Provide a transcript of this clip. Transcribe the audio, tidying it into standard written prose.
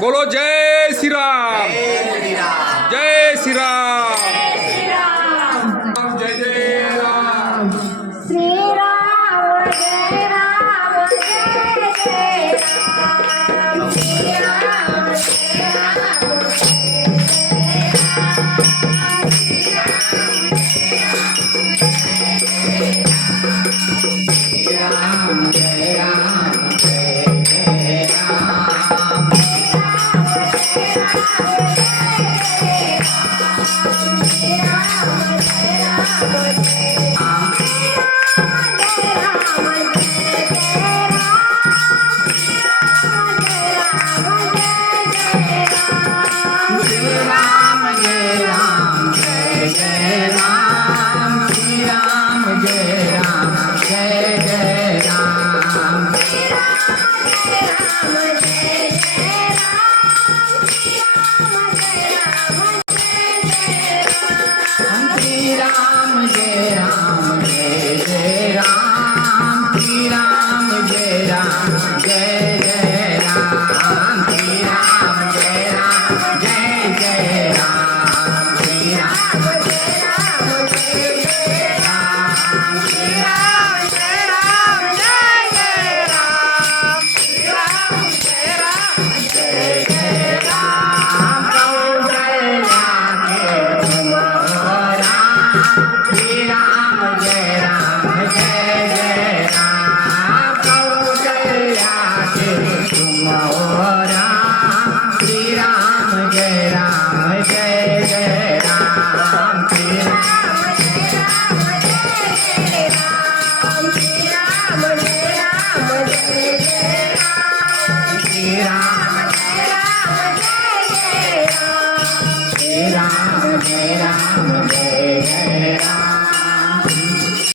बोलो जय श्री राम। जय श्री राम। जय जय राम। श्री राम जय राम जय जय राम। श्री राम जय Ram Jai Ram, Jai Ram, Jai Jai Ram.